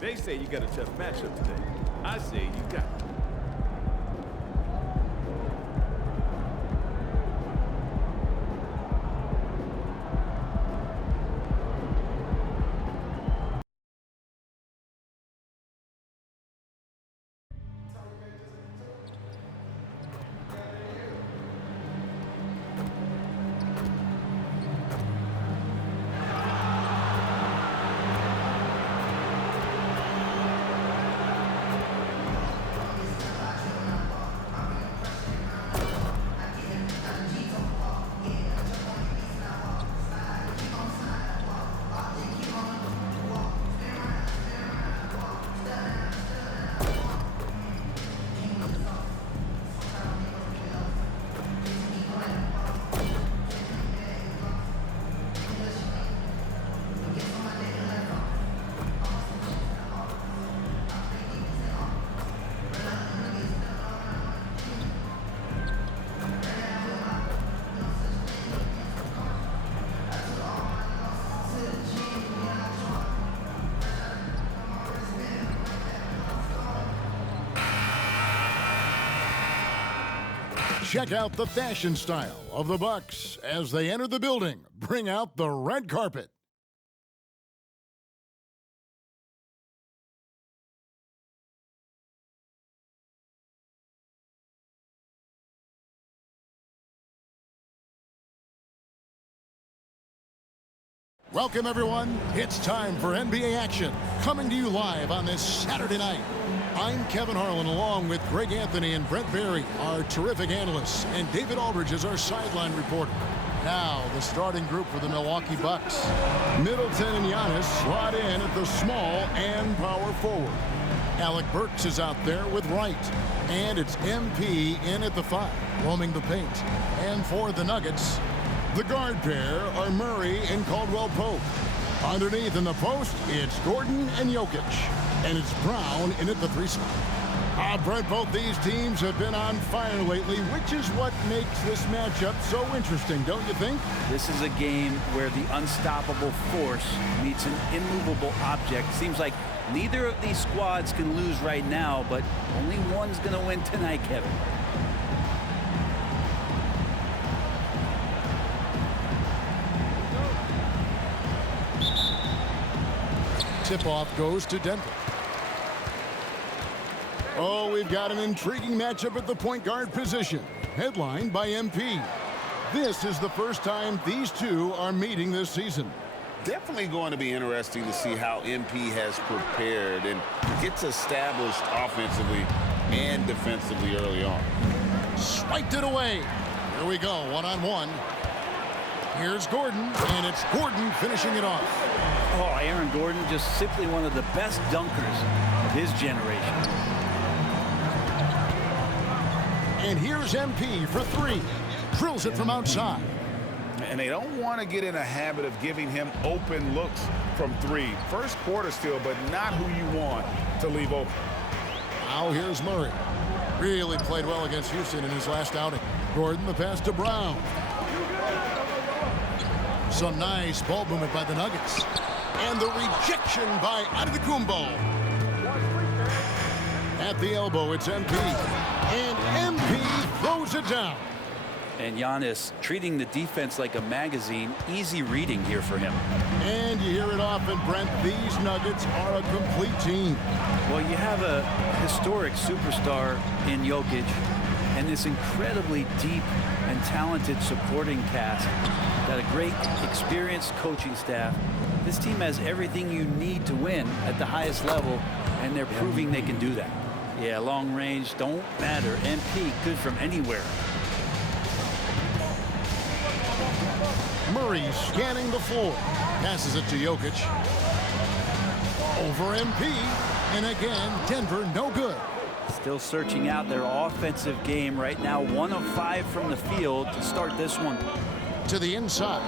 They say you got a tough matchup today. I say you got it. Check out the fashion style of the Bucks as they enter the building. Bring out the red carpet. Welcome, everyone. It's time for NBA action, coming to you live on this Saturday night. I'm Kevin Harlan, along with Greg Anthony and Brent Barry, our terrific analysts, and David Aldridge is our sideline reporter. Now, the starting group for the Milwaukee Bucks. Middleton and Giannis slot in at the small and power forward. Alec Burks is out there with Wright. And it's MP in at the 5, roaming the paint. And for the Nuggets, the guard pair are Murray and Caldwell Pope. Underneath in the post, it's Gordon and Jokic. And it's Brown in at the 3 spot. Brent, both these teams have been on fire lately, which is what makes this matchup so interesting, don't you think? This is a game where the unstoppable force meets an immovable object. Seems like neither of these squads can lose right now, but only one's going to win tonight, Kevin. Tip-off goes to Denver. Oh, we've got an intriguing matchup at the point guard position, headlined by MP. This is the first time these two are meeting this season. Definitely going to be interesting to see how MP has prepared and gets established offensively and defensively early on. Swiped it away. Here we go, one-on-one. Here's Gordon, and it's Gordon finishing it off. Oh, Aaron Gordon, just simply one of the best dunkers of his generation. And here's MP for 3. Drills it from outside. And they don't want to get in a habit of giving him open looks from 3. First quarter still, but not who you want to leave open. Now here's Murray. Really played well against Houston in his last outing. Gordon, the pass to Brown. Some nice ball movement by the Nuggets. And the rejection by Antetokounmpo. At the elbow, it's MP. And MP throws it down. And Giannis treating the defense like a magazine. Easy reading here for him. And you hear it often, Brent. These Nuggets are a complete team. Well, you have a historic superstar in Jokic and this incredibly deep and talented supporting cast. Got a great, experienced coaching staff. This team has everything you need to win at the highest level, and they're proving they can do that. Yeah, long range don't matter. MP good from anywhere. Murray scanning the floor. Passes it to Jokic. Over MP. And again, Denver no good. Still searching out their offensive game right now. 1 of 5 from the field to start this one. To the inside.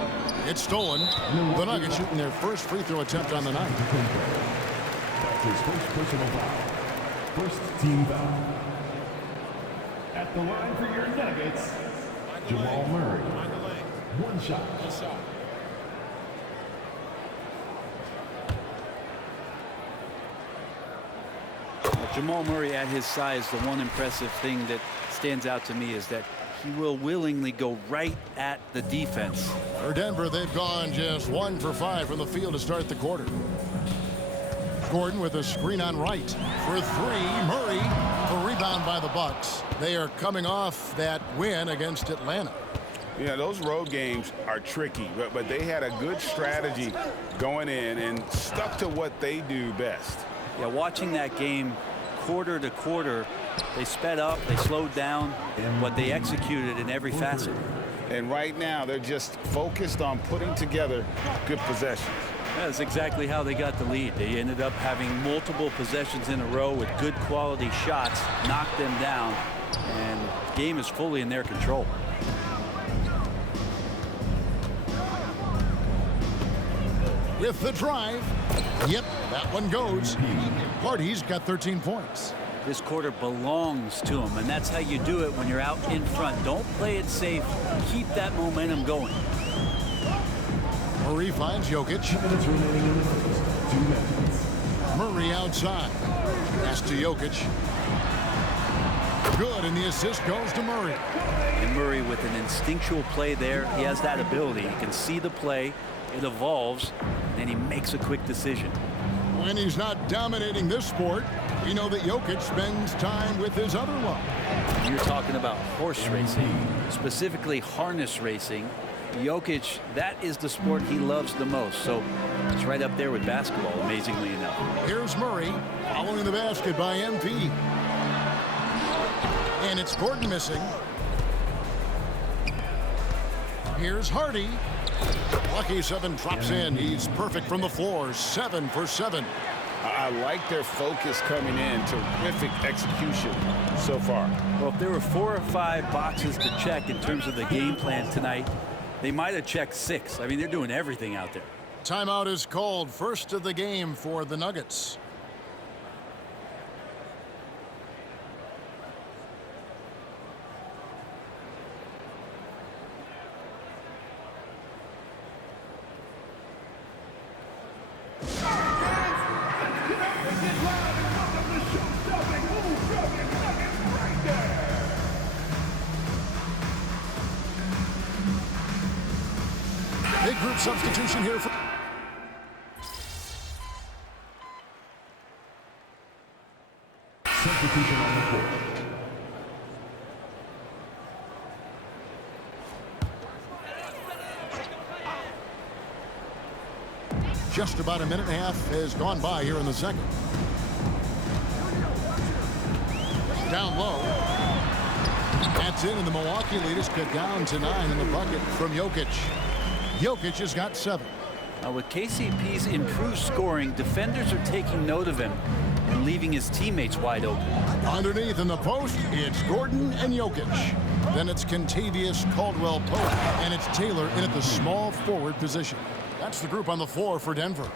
It's stolen. The Nuggets shooting their first free throw attempt on the night. That's his first personal foul. First team foul. At the line for your Nuggets, Jamal Murray. 1 shot. Jamal Murray at his size, the one impressive thing that stands out to me is that he will willingly go right at the defense. For Denver, they've gone just 1 for 5 from the field to start the quarter. Gordon with a screen on right for 3. Murray, the rebound by the Bucks. They are coming off that win against Atlanta. Yeah, those road games are tricky, but they had a good strategy going in and stuck to what they do best. Yeah, watching that game quarter to quarter, they sped up, they slowed down, but they executed in every facet. And right now, they're just focused on putting together good possessions. That's exactly how they got the lead. They ended up having multiple possessions in a row with good quality shots, knocked them down, and the game is fully in their control. With the drive. Yep, that one goes. Hardy's got 13 points. This quarter belongs to him, and that's how you do it when you're out in front. Don't play it safe. Keep that momentum going. Murray finds Jokic. 2 minutes remaining in the first. 2 minutes. Murray outside. Pass to Jokic. Good, and the assist goes to Murray. And Murray with an instinctual play there. He has that ability. He can see the play. It evolves, and then he makes a quick decision. When he's not dominating this sport, we know that Jokic spends time with his other love. You're talking about horse racing, specifically harness racing. Jokic, that is the sport he loves the most. So it's right up there with basketball, amazingly enough. Here's Murray following the basket by MP. And it's Gordon missing. Here's Hardy. Lucky 7 drops in. He's perfect from the floor. 7 for 7. I like their focus coming in. Terrific execution so far. Well, if there were 4 or 5 boxes to check in terms of the game plan tonight, they might have checked 6. I mean, they're doing everything out there. Timeout is called. First of the game for the Nuggets. Big group substitution here for Substitution on the court. just about a minute and a half has gone by here in the second. Down low. That's in, and the Milwaukee lead is cut down to 9 in the bucket from Jokic. Jokic has got 7. Now with KCP's improved scoring, defenders are taking note of him and leaving his teammates wide open. Underneath in the post, it's Gordon and Jokic. Then it's Kentavious Caldwell-Pope, and it's Taylor in at the small forward position. That's the group on the floor for Denver.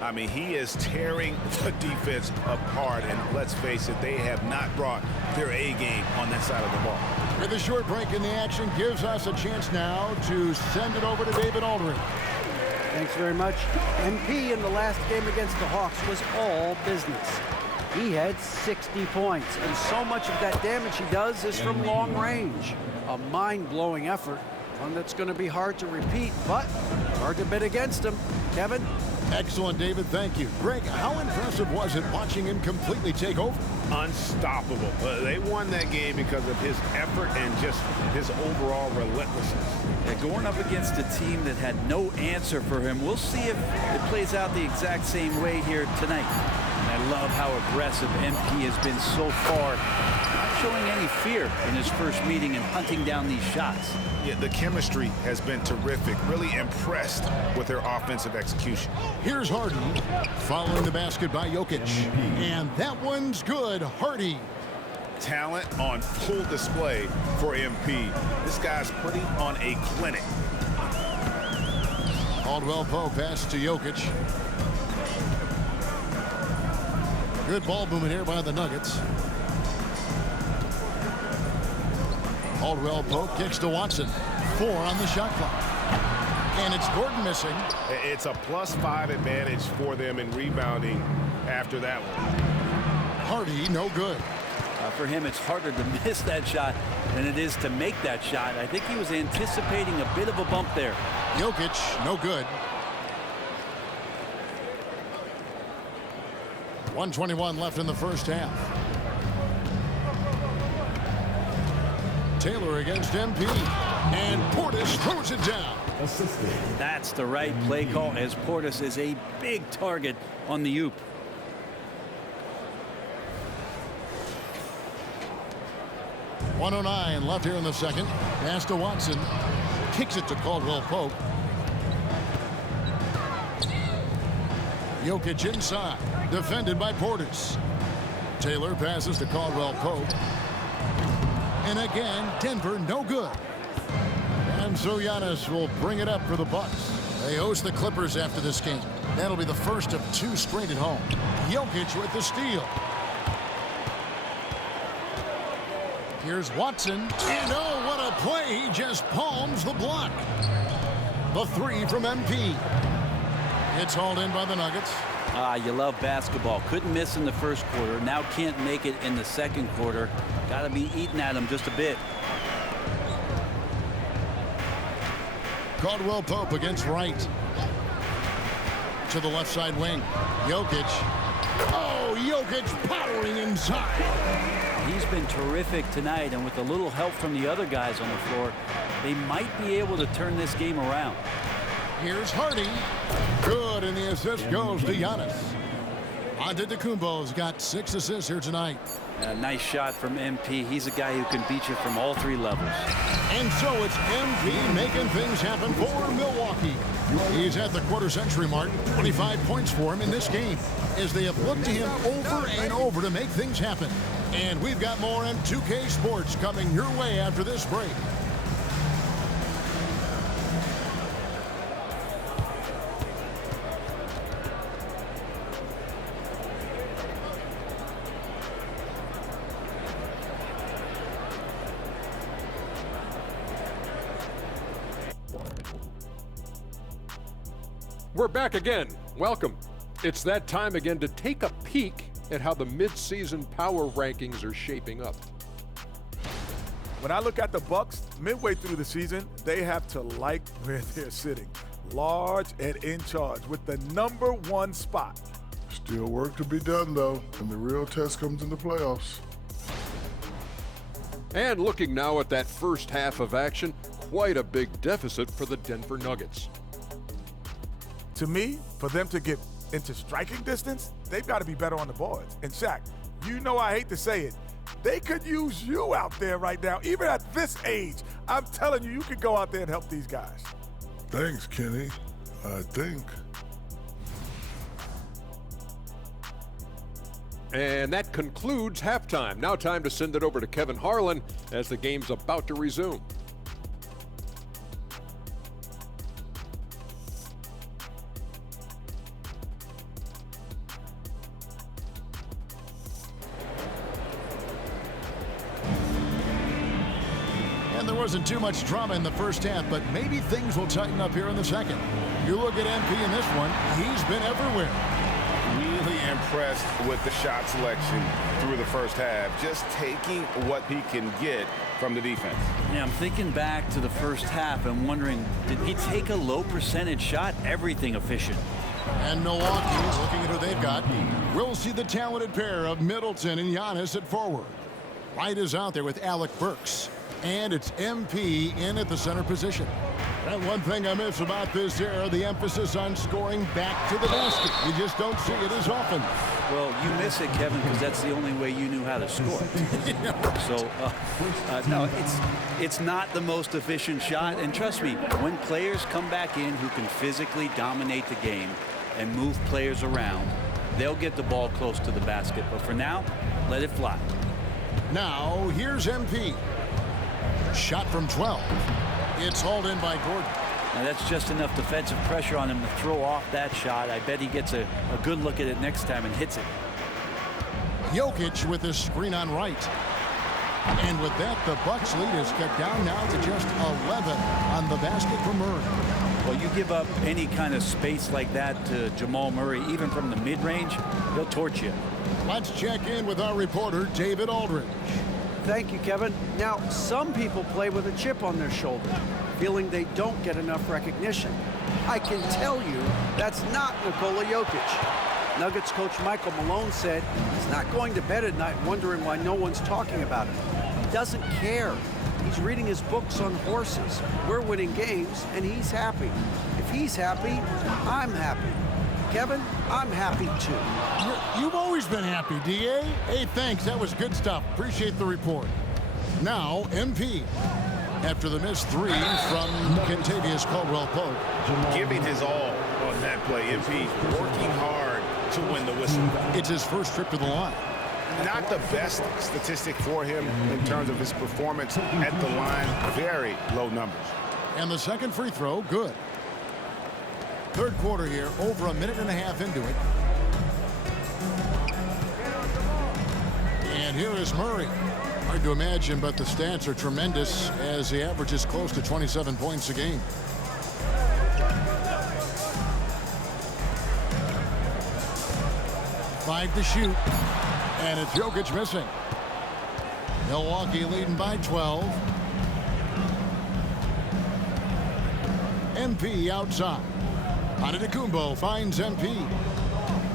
I mean, he is tearing the defense apart, and let's face it, they have not brought their A game on that side of the ball. With a short break in the action, gives us a chance now to send it over to David Aldridge. Thanks very much. MP in the last game against the Hawks was all business. He had 60 points, and so much of that damage he does is from long range. A mind-blowing effort, one that's going to be hard to repeat, but hard to bet against him. Kevin? Excellent, David. Thank you. Greg, how impressive was it watching him completely take over? Unstoppable. They won that game because of his effort and just his overall relentlessness. Yeah, going up against a team that had no answer for him. We'll see if it plays out the exact same way here tonight. And I love how aggressive MP has been so far. Not showing any fear in his first meeting and hunting down these shots. Yeah, the chemistry has been terrific. Really impressed with their offensive execution. Here's Hardy following the basket by Jokic. And that one's good. Hardy. Talent on full display for MP. This guy's putting on a clinic. Caldwell-Pope pass to Jokic. Good ball movement here by the Nuggets. Caldwell-Pope kicks to Watson. 4 on the shot clock. And it's Gordon missing. It's a +5 advantage for them in rebounding after that one. Hardy, no good. For him, it's harder to miss that shot than it is to make that shot. I think he was anticipating a bit of a bump there. Jokic, no good. 1:21 left in the first half. Taylor against MP. And Portis throws it down. Assisted. That's the right play call, as Portis is a big target on the oop. .109 left here in the second. Pass to Watson. Kicks it to Caldwell Pope. Jokic inside. Defended by Portis. Taylor passes to Caldwell Pope. And again, Denver no good. And so Giannis will bring it up for the Bucks. They host the Clippers after this game. That'll be the first of 2 straight at home. Jokic with the steal. Here's Watson. And oh, what a play. He just palms the block. The 3 from MP. It's hauled in by the Nuggets. You love basketball. Couldn't miss in the first quarter. Now can't make it in the second quarter. Got to be eating at him just a bit. Caldwell Pope against Wright. To the left side wing. Jokic. Oh, Jokic powering inside. He's been terrific tonight, and with a little help from the other guys on the floor, they might be able to turn this game around. Here's Hardy. Good, and the assist goes to Giannis. Antetokounmpo's got 6 assists here tonight. A nice shot from MP. He's a guy who can beat you from all 3 levels. And so it's MP making things happen for Milwaukee. He's at the quarter-century mark. 25 points for him in this game, as they have looked to him over and over to make things happen. And we've got more M2K Sports coming your way after this break. We're back again. Welcome. It's that time again to take a peek at how the mid-season power rankings are shaping up. When I look at the Bucks midway through the season, they have to like where they're sitting. Large and in charge with the #1 spot. Still work to be done, though, and the real test comes in the playoffs. And looking now at that first half of action, quite a big deficit for the Denver Nuggets. To me, for them to get into striking distance, they've got to be better on the boards. And Shaq, you know I hate to say it, they could use you out there right now, even at this age. I'm telling you, you could go out there and help these guys. Thanks, Kenny. I think. And that concludes halftime. Now time to send it over to Kevin Harlan as the game's about to resume. And there wasn't too much drama in the first half, but maybe things will tighten up here in the second. You look at MP in this one, he's been everywhere. Really impressed with the shot selection through the first half, just taking what he can get from the defense. Yeah, I'm thinking back to the first half and wondering, did he take a low percentage shot? Everything efficient. And Milwaukee, looking at who they've got, we'll see the talented pair of Middleton and Giannis at forward. Wright is out there with Alec Burks. And it's MP in at the center position. And one thing I miss about this era, the emphasis on scoring back to the basket. You just don't see it as often. Well, you miss it, Kevin, because that's the only way you knew how to score. So, no, it's not the most efficient shot. And trust me, when players come back in who can physically dominate the game and move players around, they'll get the ball close to the basket. But for now, let it fly. Now, here's MP. Shot from 12. It's hauled in by Gordon. Now that's just enough defensive pressure on him to throw off that shot. I bet he gets a good look at it next time and hits it. Jokic with his screen on Wright. And with that, the Bucks lead is cut down now to just 11 on the basket for Murray. Well, you give up any kind of space like that to Jamal Murray, even from the mid-range, he'll torch you. Let's check in with our reporter, David Aldridge. Thank you, Kevin. Now, some people play with a chip on their shoulder, feeling they don't get enough recognition. I can tell you that's not Nikola Jokic. Nuggets coach Michael Malone said he's not going to bed at night wondering why no one's talking about him. He doesn't care. He's reading his books on horses. We're winning games, and he's happy. If he's happy, I'm happy. Kevin, I'm happy too. You've always been happy, D.A. Hey, thanks. That was good stuff. Appreciate the report. Now, MP. After the missed three from Kentavious Caldwell-Pope. Giving his all on that play. MP working hard to win the whistle. It's his first trip to the line. Not the best statistic for him in terms of his performance at the line. Very low numbers. And the second free throw, good. Third quarter here, over a minute and a half into it. And here is Murray. Hard to imagine, but the stats are tremendous as he averages close to 27 points a game. Five to shoot. And it's Jokic missing. Milwaukee leading by 12. MP outside. Antetokounmpo finds MP.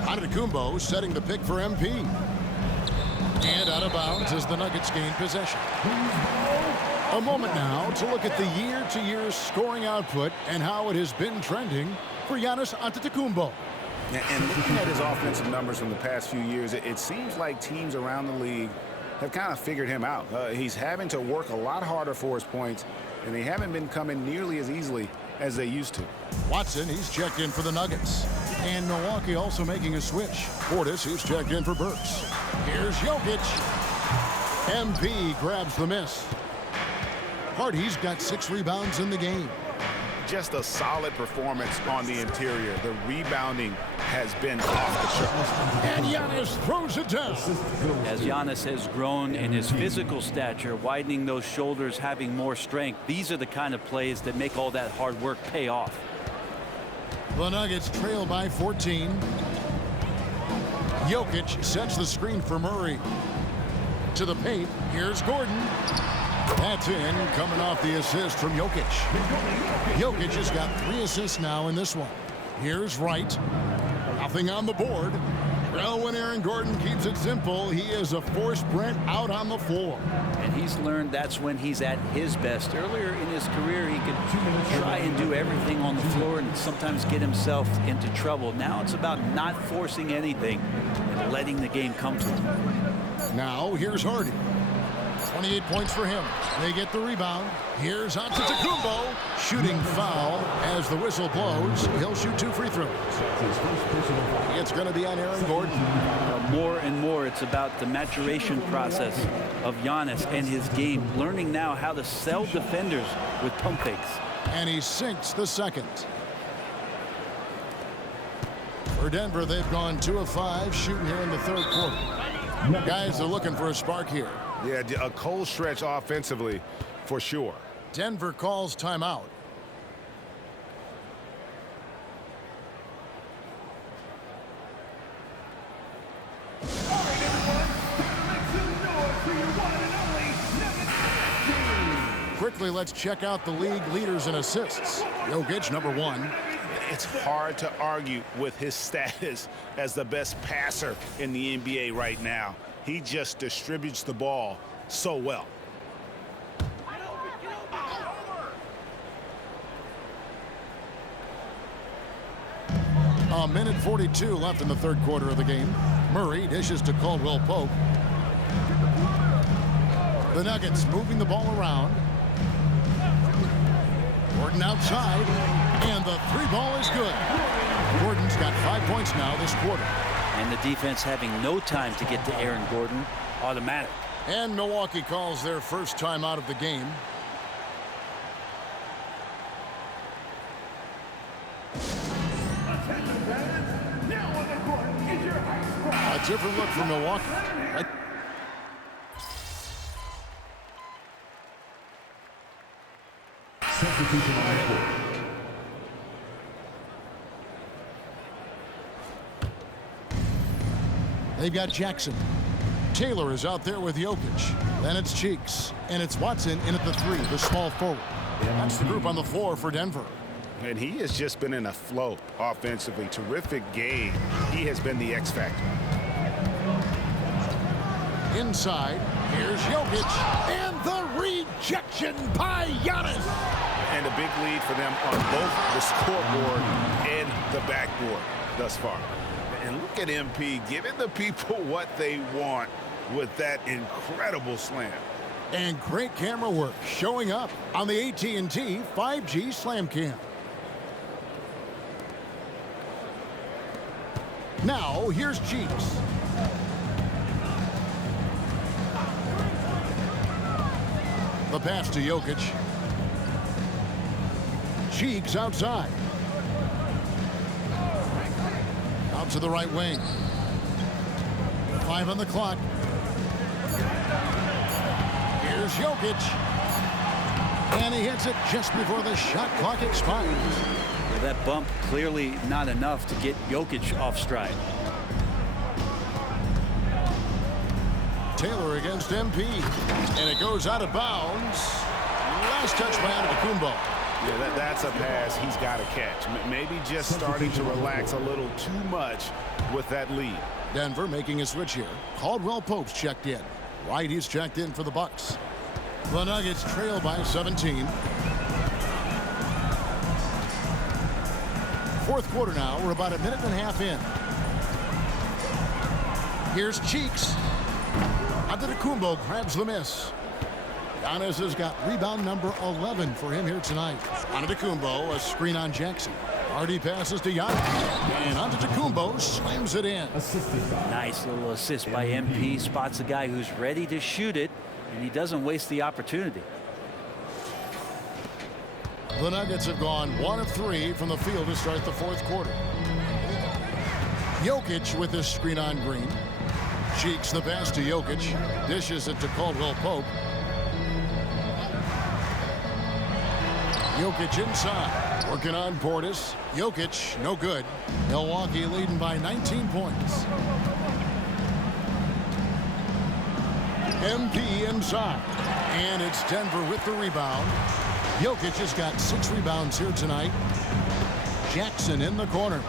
Antetokounmpo setting the pick for MP. And out of bounds as the Nuggets gain possession. A moment now to look at the year-to-year scoring output and how it has been trending for Giannis Antetokounmpo. And looking at his offensive numbers from the past few years, it seems like teams around the league have kind of figured him out. He's having to work a lot harder for his points, and they haven't been coming nearly as easily as they used to. Watson, he's checked in for the Nuggets. And Milwaukee also making a switch. Portis, he's checked in for Burks. Here's Jokic. MP grabs the miss. Hardy's got 6 rebounds in the game. Just a solid performance on the interior. The rebounding has been off the charts. And Giannis throws it down. As Giannis has grown in his physical stature, widening those shoulders, having more strength, these are the kind of plays that make all that hard work pay off. The Nuggets trail by 14. Jokic sets the screen for Murray. To the paint, here's Gordon. That's in, coming off the assist from Jokic. Jokic has got 3 assists now in this one. Here's Wright. Nothing on the board. Well, when Aaron Gordon keeps it simple, he is a force Brent out on the floor. And he's learned that's when he's at his best. Earlier in his career, he could try and do everything on the floor and sometimes get himself into trouble. Now it's about not forcing anything and letting the game come to him. Now, here's Hardy. 28 points for him. They get the rebound. Here's Antetokounmpo. Shooting foul as the whistle blows. He'll shoot 2 free throws. It's going to be on Aaron Gordon. More and more, it's about the maturation process of Giannis and his game. Learning now how to sell defenders with pump fakes. And he sinks the second. For Denver, they've gone 2 of 5 shooting here in the third quarter. Guys are looking for a spark here. Yeah, a cold stretch offensively for sure. Denver calls timeout. Quickly, let's check out the league leaders in assists. Jokic, number 1. It's hard to argue with his status as the best passer in the NBA right now. He just distributes the ball so well. A minute 42 left in the third quarter of the game. Murray dishes to Caldwell-Pope. The Nuggets moving the ball around. Gordon outside, and the 3-ball is good. Gordon's got 5 points now this quarter. And the defense having no time to get to Aaron Gordon. Automatic. And Milwaukee calls their first time out of the game. A different look for Milwaukee. Substitution on the court. They've got Jackson. Taylor is out there with Jokic. Then it's Cheeks. And it's Watson in at the 3, the small forward. That's the group on the floor for Denver. And he has just been in a flow offensively. Terrific game. He has been the X factor. Inside, here's Jokic. And the rejection by Giannis. And a big lead for them on both the scoreboard and the backboard thus far. And look at MP giving the people what they want with that incredible slam. And great camera work showing up on the AT&T 5G Slam Cam. Now, here's Cheeks. The pass to Jokic. Cheeks outside. Out to the right wing. 5 on the clock. Here's Jokic. And he hits it just before the shot clock expires. Well, that bump clearly not enough to get Jokic off stride. Taylor against MP. And it goes out of bounds. Last touch by Antetokounmpo. Yeah, that's a pass he's got to catch. Maybe just starting to relax a little too much with that lead. Denver making a switch here. Caldwell Pope's checked in. White, he's checked in for the Bucks. The Nuggets trail by 17. Fourth quarter now. We're about a minute and a half in. Here's Cheeks. Antetokounmpo grabs the miss. Giannis has got rebound number 11 for him here tonight. Antetokounmpo, a screen on Jackson. Hardy passes to Giannis. And Antetokounmpo slams it in. Nice little assist by MP. Spots a guy who's ready to shoot it, and he doesn't waste the opportunity. The Nuggets have gone 1 of 3 from the field to start the fourth quarter. Jokic with this screen on Green. Cheeks the pass to Jokic. Dishes it to Caldwell Pope. Jokic inside. Working on Portis. Jokic, no good. Milwaukee leading by 19 points. MP inside. And it's Denver with the rebound. Jokic has got 6 rebounds here tonight. Jackson in the corner.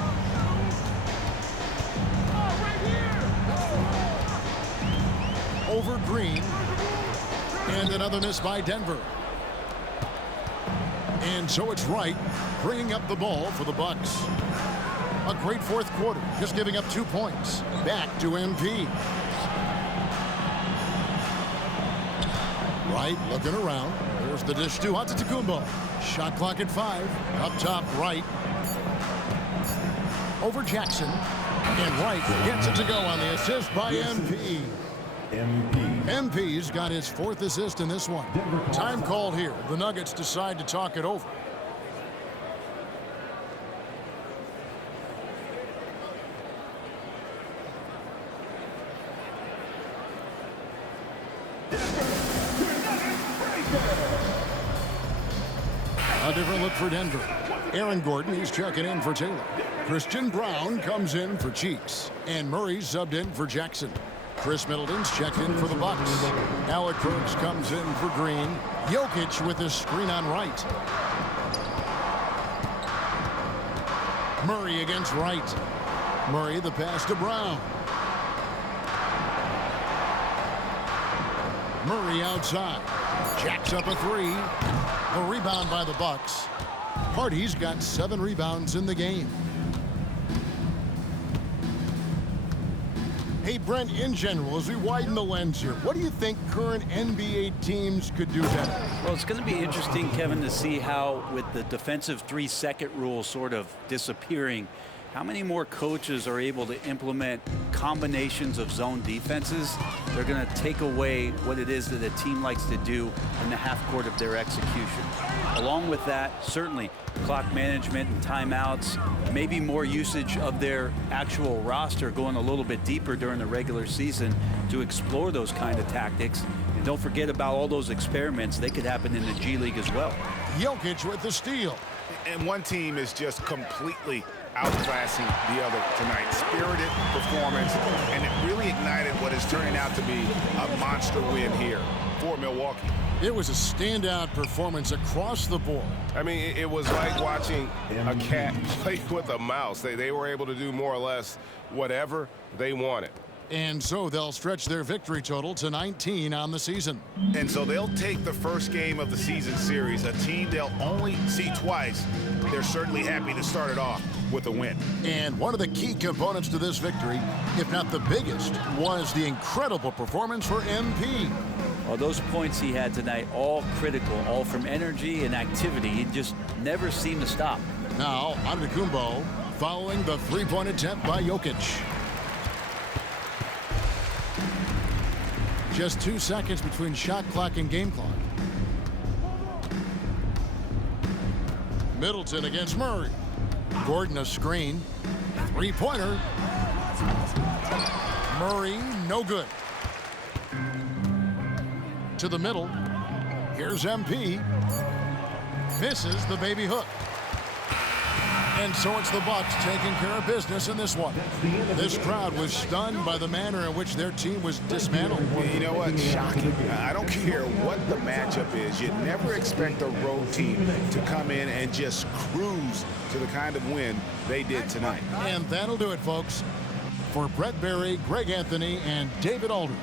Over Green. And another miss by Denver. And so it's Wright bringing up the ball for the Bucks. A great fourth quarter, just giving up 2 points. Back to MP. Wright looking around. There's the dish to Antetokounmpo. Shot clock at 5. Up top, Wright. Over Jackson. And Wright gets it to go on the assist by MP. MP's got his 4th assist in this one. Time called here. The Nuggets decide to talk it over. A different look for Denver. Aaron Gordon, he's checking in for Taylor. Christian Brown comes in for Cheeks. And Murray's subbed in for Jackson. Chris Middleton's checked in for the Bucks. Alec Burks comes in for Green. Jokic with his screen on Wright. Murray against Wright. Murray the pass to Brown. Murray outside. Jacks up a 3. The rebound by the Bucks. Hardy's got 7 rebounds in the game. Hey, Brent, in general, as we widen the lens here, what do you think current NBA teams could do better? Well, it's going to be interesting, Kevin, to see how, with the defensive 3-second rule sort of disappearing, how many more coaches are able to implement combinations of zone defenses. They're going to take away what it is that a team likes to do in the half court of their execution. Along with that, certainly clock management and timeouts, maybe more usage of their actual roster going a little bit deeper during the regular season to explore those kind of tactics. And don't forget about all those experiments. They could happen in the G League as well. Jokic with the steal. And one team is just completely outclassing the other tonight. Spirited performance, and it really reignited what is turning out to be a monster win here for Milwaukee. It was a standout performance across the board. I mean, it was like watching a cat play with a mouse. They were able to do more or less whatever they wanted. And so they'll stretch their victory total to 19 on the season. And so they'll take the first game of the season series, a team they'll only see twice. They're certainly happy to start it off with a win. And one of the key components to this victory, if not the biggest, was the incredible performance for MP. Well, those points he had tonight, all critical, all from energy and activity. He just never seemed to stop. Now, Antetokounmpo following the three-point attempt by Jokic. Just 2 seconds between shot clock and game clock. Middleton against Murray. Gordon a screen. Three-pointer. Murray, no good. To the middle. Here's MP. Misses the baby hook. And so it's the Bucks taking care of business in this one. This crowd was stunned by the manner in which their team was dismantled. You know what? Shocking. I don't care what the matchup is. You'd never expect a road team to come in and just cruise to the kind of win they did tonight. And that'll do it, folks. For Brett Berry, Greg Anthony, and David Aldridge,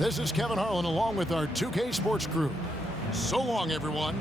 this is Kevin Harlan along with our 2K Sports crew. So long, everyone.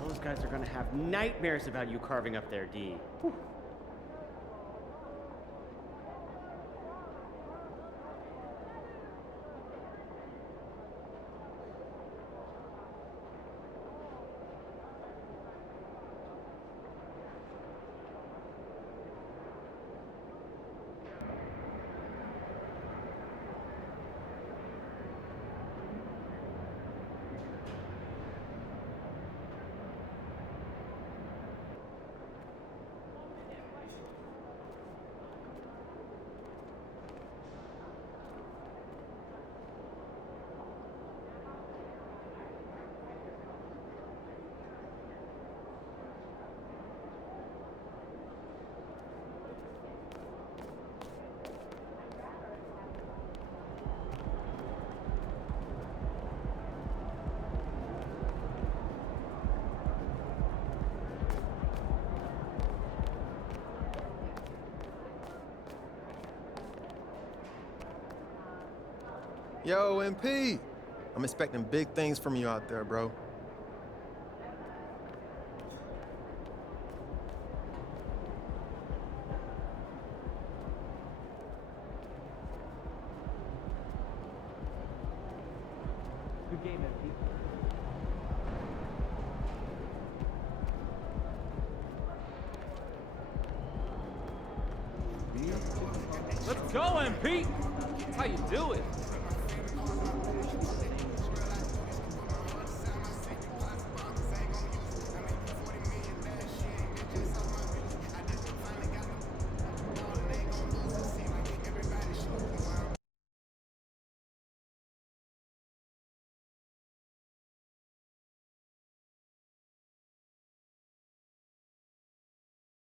Those guys are gonna have nightmares about you carving up their D. Whew. Yo, MP, I'm expecting big things from you out there, bro. Good game, MP. Let's go, MP! That's how you do it.